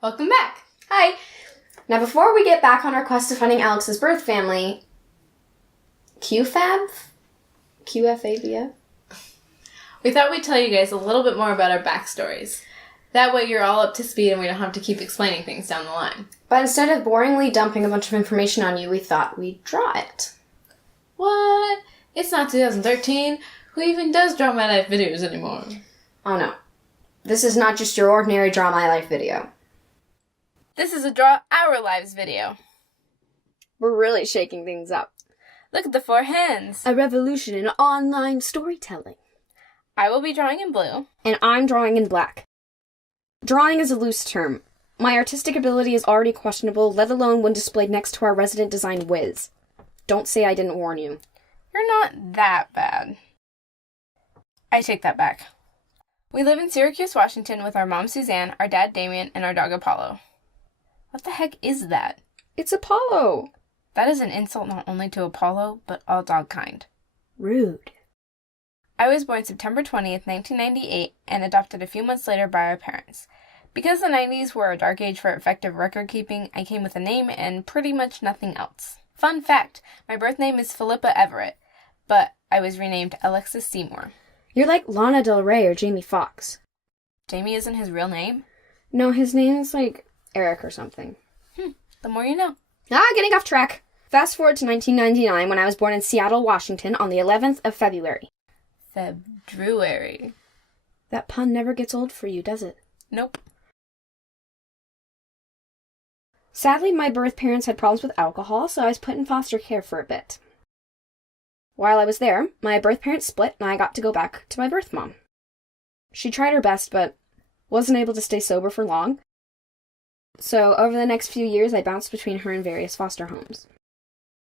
Welcome back. Hi. Now, before we get back on our quest to finding Alex's birth family, QFABF? QFABF? We thought we'd tell you guys a little bit more about our backstories. That way you're all up to speed and we don't have to keep explaining things down the line. But instead of boringly dumping a bunch of information on you, we thought we'd draw it. What? It's not 2013. Who even does Draw My Life videos anymore? Oh no. This is not just your ordinary Draw My Life video. This is a Draw Our Lives video. We're really shaking things up. Look at the 4 hands. A revolution in online storytelling. I will be drawing in blue. And I'm drawing in black. Drawing is a loose term. My artistic ability is already questionable, let alone when displayed next to our resident design whiz. Don't say I didn't warn you. You're not that bad. I take that back. We live in Syracuse, Washington with our mom Suzanne, our dad Damien, and our dog Apollo. What the heck is that? It's Apollo. That is an insult not only to Apollo, but all dog kind. Rude. I was born September 20th, 1998, and adopted a few months later by our parents. Because the 90s were a dark age for effective record keeping, I came with a name and pretty much nothing else. Fun fact, my birth name is Philippa Everett, but I was renamed Alexis Seymour. You're like Lana Del Rey or Jamie Foxx. Jamie isn't his real name? No, his name's like Eric or something. The more you know. Getting off track. Fast forward to 1999 when I was born in Seattle, Washington on the 11th of February. February. That pun never gets old for you, does it? Nope. Sadly, my birth parents had problems with alcohol, so I was put in foster care for a bit. While I was there, my birth parents split and I got to go back to my birth mom. She tried her best, but wasn't able to stay sober for long. So over the next few years, I bounced between her and various foster homes.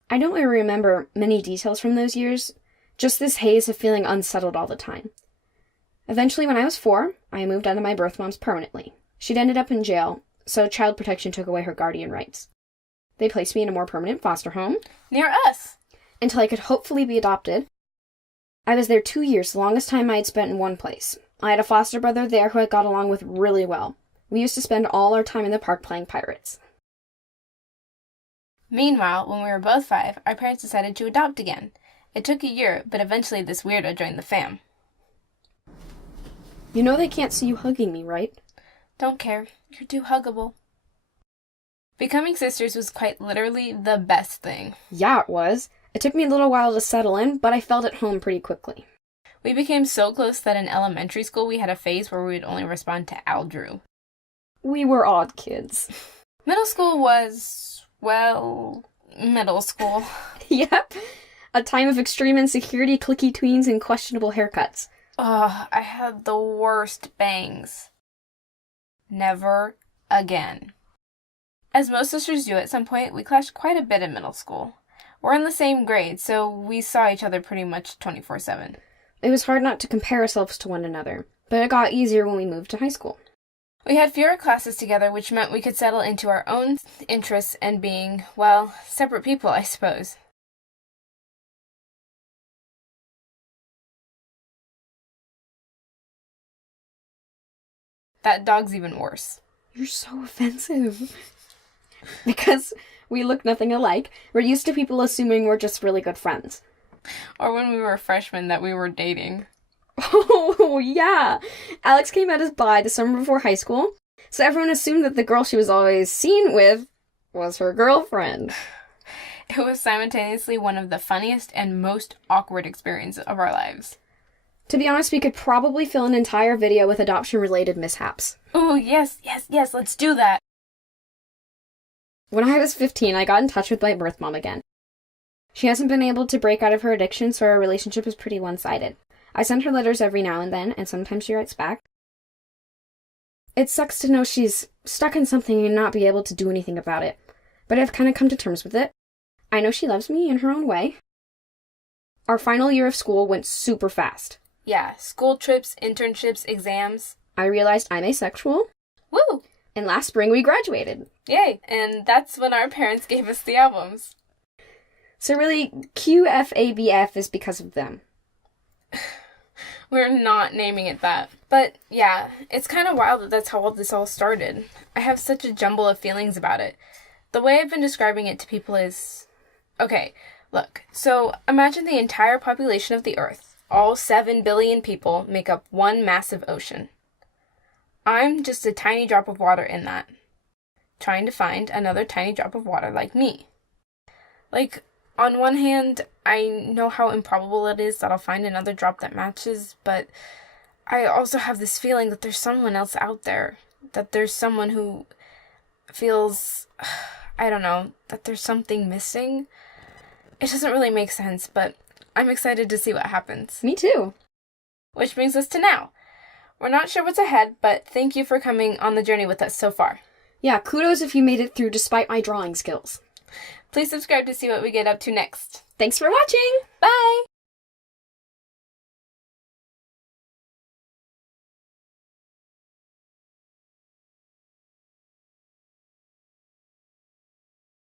I don't really remember many details from those years, just this haze of feeling unsettled all the time. Eventually, when I was 4, I moved out of my birth mom's permanently. She'd ended up in jail, so child protection took away her guardian rights. They placed me in a more permanent foster home. Near us. Until I could hopefully be adopted. I was there 2 years, the longest time I had spent in one place. I had a foster brother there who I got along with really well. We used to spend all our time in the park playing pirates. Meanwhile, when we were both 5, our parents decided to adopt again. It took a year, but eventually this weirdo joined the fam. You know they can't see you hugging me, right? Don't care. You're too huggable. Becoming sisters was quite literally the best thing. Yeah, it was. It took me a little while to settle in, but I felt at home pretty quickly. We became so close that in elementary school we had a phase where we would only respond to Aldrew. We were odd kids. Middle school was, well, middle school. Yep. A time of extreme insecurity, cliquey tweens, and questionable haircuts. Ugh, I had the worst bangs. Never again. As most sisters do at some point, we clashed quite a bit in middle school. We're in the same grade, so we saw each other pretty much 24/7. It was hard not to compare ourselves to one another, but it got easier when we moved to high school. We had fewer classes together, which meant we could settle into our own interests and being, well, separate people, I suppose. That dog's even worse. You're so offensive. Because we look nothing alike, we're used to people assuming we're just really good friends. Or when we were freshmen that we were dating. Oh, yeah. Alex came out as bi the summer before high school, so everyone assumed that the girl she was always seen with was her girlfriend. It was simultaneously one of the funniest and most awkward experiences of our lives. To be honest, we could probably fill an entire video with adoption-related mishaps. Oh, yes, let's do that. When I was 15, I got in touch with my birth mom again. She hasn't been able to break out of her addiction, so our relationship is pretty one-sided. I send her letters every now and then, and sometimes she writes back. It sucks to know she's stuck in something and not be able to do anything about it, but I've kind of come to terms with it. I know she loves me in her own way. Our final year of school went super fast. Yeah, school trips, internships, exams. I realized I'm asexual. Woo! And last spring we graduated. Yay! And that's when our parents gave us the albums. So really, QFABF is because of them. We're not naming it that. But yeah, it's kind of wild that that's how all this all started. I have such a jumble of feelings about it. The way I've been describing it to people is... Okay, look. So imagine the entire population of the Earth, all 7 billion people, make up one massive ocean. I'm just a tiny drop of water in that, trying to find another tiny drop of water like me. Like, on one hand, I know how improbable it is that I'll find another drop that matches, but I also have this feeling that there's someone else out there, that there's someone who feels, I don't know, that there's something missing. It doesn't really make sense, but I'm excited to see what happens. Me too. Which brings us to now. We're not sure what's ahead, but thank you for coming on the journey with us so far. Yeah, kudos if you made it through despite my drawing skills. Please subscribe to see what we get up to next. Thanks for watching! Bye!